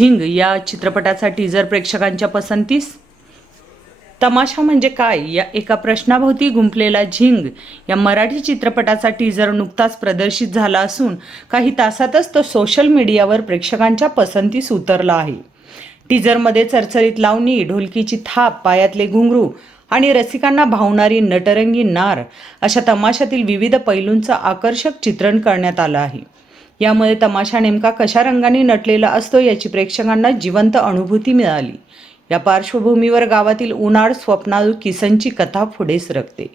झिंग या चित्रपटाचा टीझर प्रेक्षकांच्या पसंतीस? तमाशा म्हणजे काय? या एका प्रश्नाभोवती गुंफलेला झिंग या मराठी चित्रपटाचा टीजर नुकताच प्रदर्शित झाला असून काही तासातच तो सोशल मीडियावर प्रेक्षकांच्या पसंतीस उतरला आहे. टीजरमध्ये चरचरीत लावणी ढोलकीची थाप पायातले घुंगरू आणि रसिकांना भावणारी नटरंगी नार अशा तमाशातील विविध पैलूंचं आकर्षक चित्रण करण्यात आलं आहे. यामुळे तमाशा नेमका कशा रंगाने नटलेला असतो याची प्रेक्षकांना जिवंत अनुभूती मिळाली. या पार्श्वभूमीवर गावातील उन्हाळ स्वप्नाळू किसनची कथा पुढे सरकते.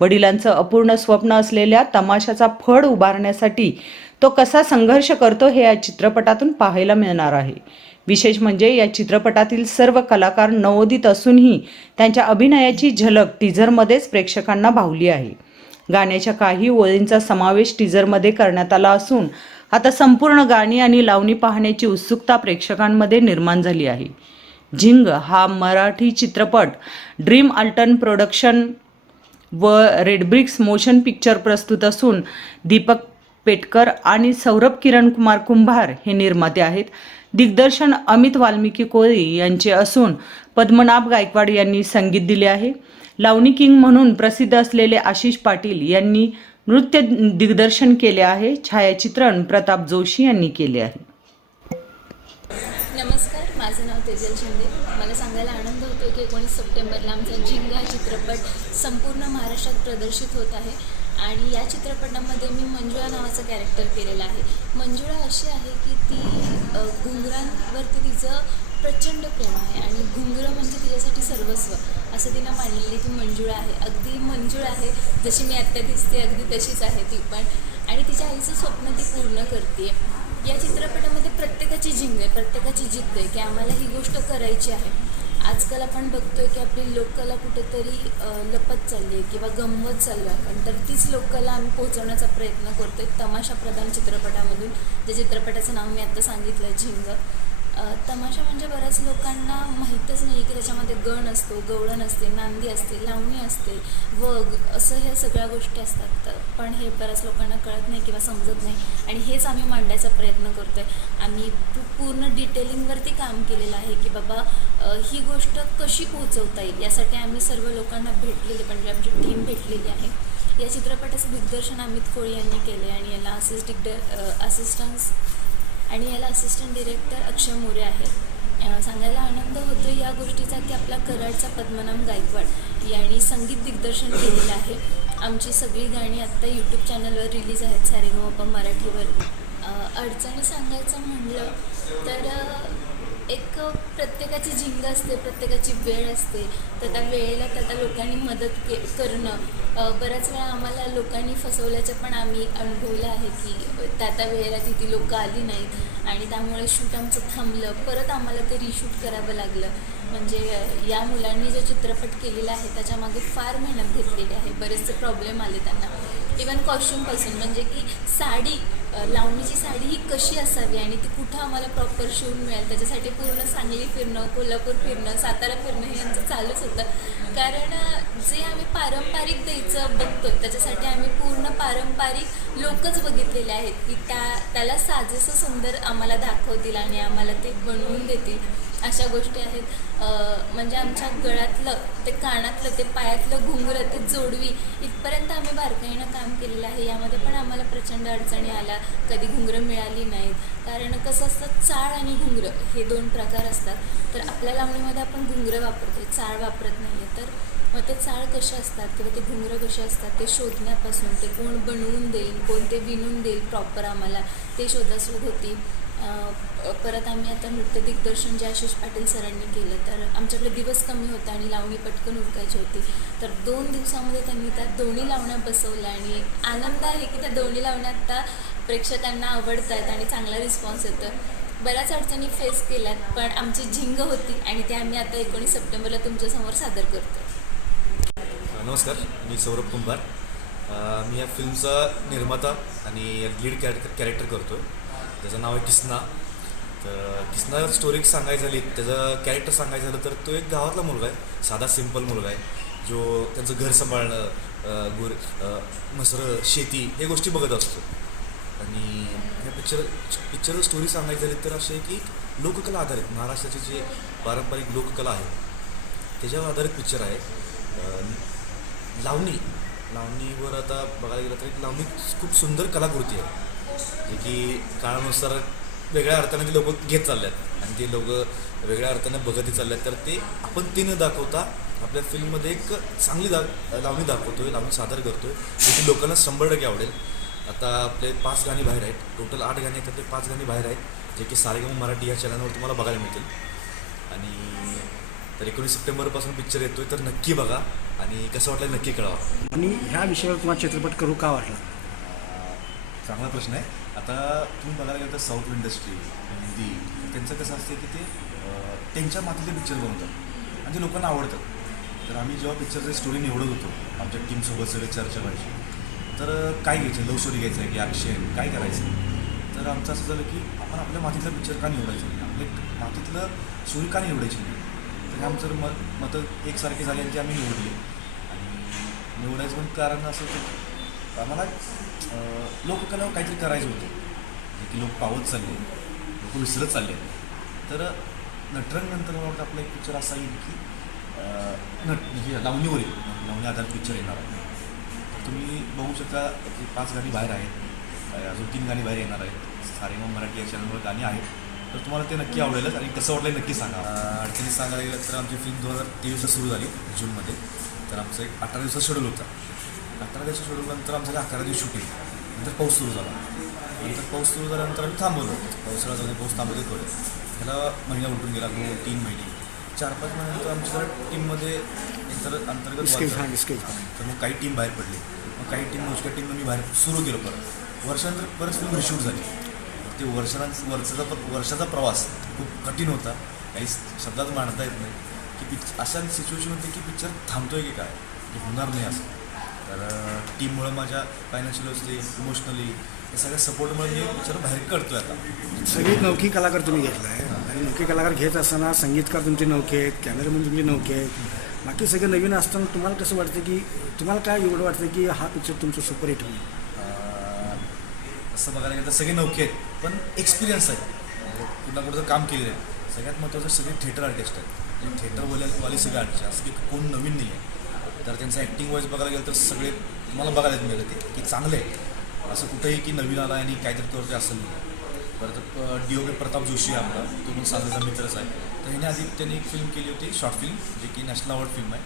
वडिलांचं अपूर्ण स्वप्न असलेल्या तमाशाचा फड उभारण्यासाठी तो कसा संघर्ष करतो हे या चित्रपटातून पाहायला मिळणार आहे. विशेष म्हणजे या चित्रपटातील सर्व कलाकार नवोदित असूनही त्यांच्या अभिनयाची झलक टीझरमध्येच प्रेक्षकांना भावली आहे. गाण्याच्या काही ओळींचा समावेश टीझरमध्ये करण्यात आला असून आता संपूर्ण गाणी आणि लावणी पाहण्याची उत्सुकता प्रेक्षकांमध्ये निर्माण झाली आहे. झिंग हा मराठी चित्रपट ड्रीम अल्टन प्रोडक्शन व रेडब्रिक्स मोशन पिक्चर प्रस्तुत असून दीपक पेटकर आणि सौरभ किरण कुमार कुंभार हे निर्माते आहेत. दिग्दर्शन अमित वाल्मिकी कोळी यांचे असून पद्मनाभ गायकवाड यांनी संगीत दिले आहे. लावणी किंग म्हणून प्रसिद्ध असलेले आशिष पाटील यांनी नृत्य दिग्दर्शन केले आहे छायाचित्रण प्रताप जोशी यांनी केले आहे. नमस्कार माझं नाव तेजल शिंदे. मला सांगायला आनंद होतो की एकोणीस सप्टेंबरला आमचा झिंगा चित्रपट संपूर्ण महाराष्ट्रात प्रदर्शित होत आहे. आणि या चित्रपटामध्ये मी मंजुळा नावाचं कॅरेक्टर केलेलं आहे. मंजुळा अशी आहे की ती घुंगरांवरती तिचं प्रचंड प्रेम आहे आणि घुंगरं म्हणजे तिच्यासाठी सर्वस्व. असं तिनं मांडलेली ती मंजुळा आहे. अगदी मंजुळ आहे. जशी मी आत्ता दिसते अगदी तशीच आहे ती पण. आणि तिच्या आईचं स्वप्न ती पूर्ण करते. या चित्रपटामध्ये प्रत्येकाची झिंग आहे प्रत्येकाची जिद्द आहे की आम्हाला ही गोष्ट करायची आहे. आजकाल आपण बघतोय की आपली लोककला कुठेतरी लपत चालली आहे किंवा गमवत चाललो आहे आपण. तर तीच लोककला आम्ही पोहोचवण्याचा प्रयत्न करतोय तमाशा प्रधान चित्रपटामधून. ज्या चित्रपटाचं नाव मी आत्ता सांगितलं झिंग. तमाशा म्हणजे बऱ्याच लोकांना माहीतच नाही की त्याच्यामध्ये गण असतो गवळण असते नांदी असते लावणी असते वग असं ह्या सगळ्या गोष्टी असतात. तर पण हे बऱ्याच लोकांना कळत नाही किंवा समजत नाही. आणि हेच आम्ही मांडायचा प्रयत्न करतो आहे आम्ही पूर्ण डिटेलिंगवरती काम केलेलं आहे की बाबा ही गोष्ट कशी पोहोचवता येईल? यासाठी आम्ही सर्व लोकांना भेटलेले म्हणजे आमची टीम भेटलेली आहे. या चित्रपटाचं दिग्दर्शन अमित कोळी यांनी केले आणि याला असिस्ट दिग्द असिस्टन्स आणि याला असिस्टंट डिरेक्टर अक्षय मोरे आहेत. सांगायला आनंद होतो या गोष्टीचा की आपला कराडचा पद्मनाम गायकवाड यांनी संगीत दिग्दर्शन केलेलं आहे. आमची सगळी गाणी आत्ता यूट्यूब चॅनलवर रिलीज आहेत. सारेगमप मराठीवर. अडचणी सांगायचं म्हणलं तर एक प्रत्येकाची झिंग असते प्रत्येकाची वेळ असते. तर त्या वेळेला त्या त्या लोकांनी मदत के करणं. बऱ्याच वेळा आम्हाला लोकांनी फसवल्याचं पण आम्ही अनुभवलं आहे की त्या त्या वेळेला तिथे लोकं आली नाहीत आणि त्यामुळे शूट आमचं थांबलं. परत आम्हाला ते रिशूट करावं लागलं. म्हणजे या मुलांनी जो चित्रपट केलेला आहे त्याच्यामागे फार मेहनत घेतलेली आहे. बरेचसे प्रॉब्लेम आले त्यांना. इवन कॉस्ट्युमपासून म्हणजे की साडी लावणीची साडी ही कशी असावी आणि ती कुठं आम्हाला प्रॉपर शिवून मिळेल? त्याच्यासाठी पूर्ण सांगली फिरणं कोल्हापूर फिरणं सातारा फिरणं हे यांचं चालूच होतं. कारण जे आम्ही पारंपरिक द्यायचं बघतो त्याच्यासाठी आम्ही पूर्ण पारंपरिक लोकच बघितलेले आहेत की त्या त्याला साजेसं सुंदर आम्हाला दाखवतील आणि आम्हाला ते बनवून देतील. अशा गोष्टी आहेत. म्हणजे आमच्या गळ्यातलं ते कानातलं ते पायातलं घुंगरं ते जोडवी इथपर्यंत आम्ही बारकाईनं काम केलेलं आहे. यामध्ये पण आम्हाला प्रचंड अडचणी आल्या. कधी घुंगरं मिळाली नाहीत. कारण कसं असतं चाळ आणि घुंगरं हे दोन प्रकार असतात. तर आपल्या लावणीमध्ये आपण घुंगरं वापरतो चाळ वापरत नाही आहे तर मग ते चाळ कसे असतात किंवा ते घुंगरं कसे असतात ते शोधण्यापासून ते कोण बनवून देईल कोण ते विणून देईल प्रॉपर आम्हाला ते शोधाशोध होती. परत आम्ही आता नृत्य दिग्दर्शन जे आशिष पाटील सरांनी केलं तर आमच्याकडे दिवस कमी होता आणि लावणी पटकन उरकायची होती. तर दोन दिवसामध्ये त्यांनी त्या दोन्ही लावण्या बसवल्या आणि आनंद आहे की त्या दोन्ही लावण्या आता प्रेक्षकांना आवडत आहेत आणि चांगला रिस्पॉन्स येतो. बऱ्याच अडचणी फेस केल्यात पण आमची झिंग होती आणि ते आम्ही आता एकोणीस सप्टेंबरला तुमच्यासमोर सादर करतो नमस्कार मी सौरभ कुंभार. मी या फिल्मचा निर्माता आणि लीड कॅरेक्टर कॅरेक्टर करतो त्याचं नाव आहे किसना. तर किसना स्टोरी सांगायची झाली त्याचं कॅरेक्टर सांगायचं झालं तर तो एक गावातला मुलगा आहे साधा सिंपल मुलगा आहे जो त्यांचं घर सांभाळणं गुर मसर शेती हे गोष्टी बघत असतो. आणि ह्या पिक्चर पिक्चर स्टोरी सांगायची झाली तर अशी आहे की लोककला आधारित महाराष्ट्राची जे पारंपरिक लोककला आहे त्याच्यावर आधारित पिक्चर आहे. लावणी लावणीवर आता बघायला गेलं तर एक लावणी खूप सुंदर कलाकृती आहे. जे की काळानुसार वेगळ्या अर्थाने ते लोक घेत चालल्यात. आणि ते लोक वेगळ्या अर्थाने बघतही चालल्यात. तर ते आपण ते न दाखवता आपल्या फिल्ममध्ये एक चांगली दा लावणी दाखवतोय लावणी सादर करतोय जे की लोकांना शंभर टक्के आवडेल. आता आपले पाच गाणी बाहेर आहेत. टोटल आठ गाणी आहेत ते पाच गाणी बाहेर आहेत जे की सारेगम मराठी या चॅनलवर तुम्हाला बघायला मिळतील. आणि तर एकोणीस सप्टेंबरपासून पिक्चर येतोय तर नक्की बघा. आणि कसं वाटलं नक्की कळवा. आणि ह्या विषयावर तुम्हाला चित्रपट करू का वाटला? चांगला प्रश्न आहे. आता तुम्ही बघायला गेलं तर साऊथ इंडस्ट्री हिंदी त्यांचं कसं असतं की ते त्यांच्या मातीतले पिक्चर बनवतात. आणि ते लोकांना आवडतात. तर आम्ही जेव्हा पिक्चरची स्टोरी निवडत होतो आमच्या टीमसोबत सगळे चर्चा व्हायची तर काय घ्यायचं? लव्ह स्टोरी घ्यायचं आहे की ॲक्शन काय करायचं? तर आमचं असं झालं की आपण आपल्या मातीतला पिक्चर का निवडायचं नाही? आपल्या मातीतलं स्टोरी का निवडायची नाही? तर आमचं मत मतं एकसारखे झाले आणि ते आम्ही निवडली. आणि निवडायचं पण कारण असं होतं तर आम्हाला लोककलावर काहीतरी करायचं होतं. जे की लोक पावत चालले लोक विसरत चालले. तर नटरंगनंतर मला वाटतं आपला एक पिक्चर असा येईल की नट म्हणजे लावणीवर येईल. लावणी आधारित पिक्चर येणार आहे. तर तुम्ही बघू शकता की पाच गाणी बाहेर आहेत अजून तीन गाणी बाहेर येणार आहेत. सारे मग मराठी या चॅनलवर गाणी आहेत. तर तुम्हाला ते नक्की आवडेलच आणि कसं वाटलं नक्की सांगा. अडचणीत सांगायला गेलं तर आमची फिल्म दोन हजार तेवीसला सुरू झाली जूनमध्ये. तर आमचं एक अठरा दिवसाचा शेड्यूल होता. अठरा दिवसाच्या शेड्यूल नंतर आमचं अकरा दिवस शूटिंग नंतर पाऊस सुरू झाला. नंतर पाऊस सुरू झाल्यानंतर आम्ही थांबवलो. पावसाळा झाला पाऊस थांबवतो थोडे. ह्याला महिना उलटून गेला दोन तीन महिने. चार पाच महिन्यानंतर आमच्या जरा टीममध्ये एकतर अंतर्गत तर मग काही टीम बाहेर पडली. मग काही टीम मोजक्या टीमनं मी बाहेर सुरू केलं परत. वर्षानंतर परत फिल्म रिशूट झाली. ते वर्षां वर्षाचा वर्षाचा प्रवास खूप कठीण होता. काही शब्दात मांडता येत नाही. की पिक्च अशा सिच्युएशन होती की पिक्चर थांबतोय की काय? होणार नाही असं. तर टीममुळं माझ्या फायनान्शियल असते इमोशनली या सगळ्या सपोर्टमुळे मी पिक्चर बाहेर काढतोय आता. सगळी नौकी कलाकार तुम्ही घेतला आहे आणि नौके कलाकार घेत असताना संगीतकार तुमचे नौके आहेत कॅमेरामॅन तुमचे नौके आहेत. बाकी सगळे नवीन असताना तुम्हाला कसं वाटतं की तुम्हाला काय एवढं वाटतं की हा पिक्चर तुमचं सुपरहिट होईल? असं बघायला गेलं तर सगळे नौके आहेत पण एक्सपिरियन्स आहे कुठं कुठं काम केलेलं आहे. सगळ्यात महत्त्वाचं सगळे थिएटर आर्टिस्ट आहेत. म्हणजे थिएटरवाले वाले सगळे आर्टिस्ट असं की कोण नवीन नाही आहे तर त्यांचं ॲक्टिंग वाईज बघायला गेलं तर सगळे तुम्हाला बघायला मिळेल ते की चांगले आहे. असं कुठंही की नवीन आला आणि काहीतरी करतोय असं नाही. परत D O P Pratap Joshi आहे आपला तो पण साधूचा मित्रच आहे. तर ह्याने आधी त्यांनी एक फिल्म केली होती शॉर्ट फिल्म जे की नॅशनल अवॉर्ड फिल्म आहे.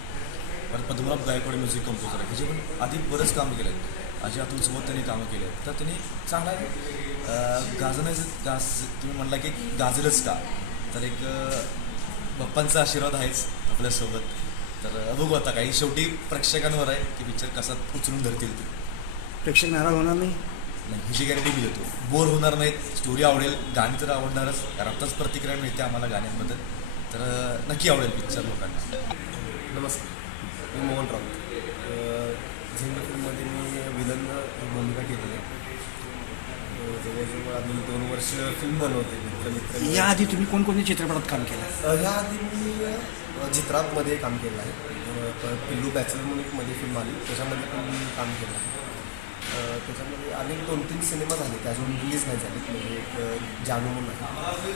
परत पद्मनाभ गायकवाड म्युझिक कंपोजर आहे. ह्याचे पण आधी बरंच कामं केलं आहेत. अजय अतुलसोबत त्यांनी कामं केली आहेत. तर त्यांनी चांगला आहे. गाजण्याचं गाज तुम्ही म्हणला की गाजलंच का? तर एक बप्पांचा बाप्पांचा आशीर्वाद आहेच आपल्यासोबत. तर बघू आता काही. शेवटी प्रेक्षकांवर आहे की पिक्चर कसा उचलून धरतील ते. प्रेक्षक नाराज होणार नाही. नाही ह्याची गॅरंटी मी देतो. बोर होणार नाहीत. स्टोरी आवडेल. गाणी तर आवडणारच. कारण आत्ताच प्रतिक्रिया मिळते आम्हाला गाण्यांबद्दल. तर नक्की आवडेल पिक्चर लोकांना. नमस्कार. मी मोहन राऊत. झेंड फिल्ममध्ये मी विलन ही भूमिका केलेली आहे. जवळजवळ आम्ही दोन वर्ष फिल्म बनवते मित्र मित्र याआधी तुम्ही कोणकोणत्या चित्रपटात काम केलं? अ, ह्याआधी मी चित्रातमध्ये काम केलं आहे. पिल्लू बॅचलर म्हणून एक मध्ये फिल्म आली त्याच्यामध्ये पण मी काम केलं आहे. अ, त्याच्यामध्ये अनेक दोन तीन सिनेमा झाले ते अजून रिलीज नाही झाले म्हणजे एक अ, जानू म्हणून आहे.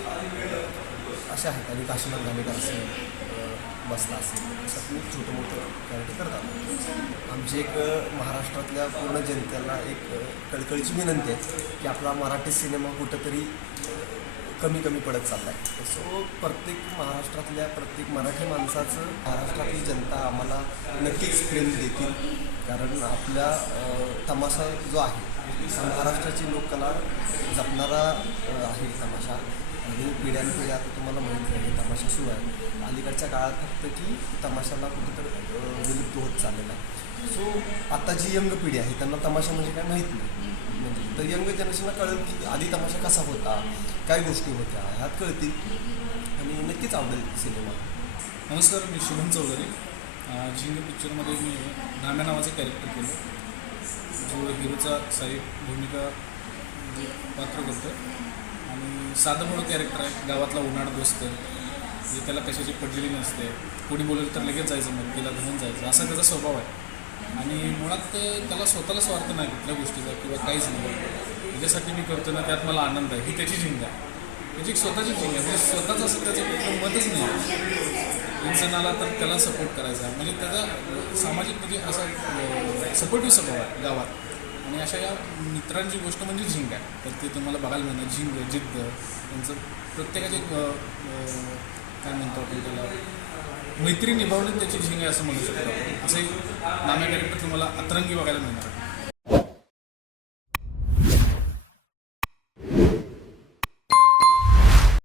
असे आहेत. आणि काशीनाथ घाणेकर असेल अ, मस्ता असेल. असं मी छोटं मोठं कारण करतात. आमची एक महाराष्ट्रातल्या पूर्ण जनतेला एक कळकळीची विनंती आहे की आपला मराठी सिनेमा कुठंतरी कमी कमी पडत चालला आहे सो प्रत्येक महाराष्ट्रातल्या प्रत्येक मराठी माणसाचं महाराष्ट्रातली जनता आम्हाला नक्कीच प्रेम देतील. कारण आपल्या तमाशा जो आहे महाराष्ट्राची लोककला जपणारा आहे तमाशा. आणि पिढ्यानपिढ्या आता तुम्हाला माहिती आहे तमाशा सुरू आहे. अलीकडच्या काळात फक्त की तमाशाला कुठेतरी विलुप्त होत चाललेला आहे. सो आता जी यंग पिढी आहे त्यांना तमाशा म्हणजे काय माहीत नाही. म्हणजे तर यंग जनरेशनला कळेल की आधी तमाशा कसा होता काय गोष्टी होत्या ह्यात कळतील. आणि नक्कीच आवडेल सिनेमा. नमस्कार मी शुभम चौधरी. झिंग पिक्चरमध्ये मी नाम्या नावाचं कॅरेक्टर केलं जो हिरोचा साईड भूमिका म्हणजे पात्र करतो आणि साधं मोठं कॅरेक्टर आहे गावातला उन्हाळ दोस्त. म्हणजे त्याला कशाची पडलेली नसते कोणी बोलेल तर लगेच जायचं मग तिला घेऊन जायचं असा त्याचा स्वभाव आहे. आणि मुळात त्याला स्वतःला स्वार्थ नाही कुठल्या गोष्टीचा किंवा काहीच नाही. त्याच्यासाठी मी करतो ना त्यात मला आनंद आहे. ही त्याची झिंग आहे. त्याची एक स्वतःची झिंग आहे. म्हणजे स्वतःच असं त्याचं कुठलं मतच नाही. इंसनाला तर त्याला सपोर्ट करायचा आहे. म्हणजे त्याचा सामाजिक म्हणजे असा सपोर्टिव्ह स्वभाव आहे गावात. आणि अशा या मित्रांची गोष्ट म्हणजे झिंग आहे. तर ते तुम्हाला बघायला मिळणार. झिंग जिद्द त्यांचं प्रत्येकाचे काय म्हणतो आपण त्याला? मैत्री निभावणे त्याची झिंग आहे असं म्हणू शकतो आपण. असं एक नाम्या कॅरेक्टर तुम्हाला अतरंगी बघायला मिळणार.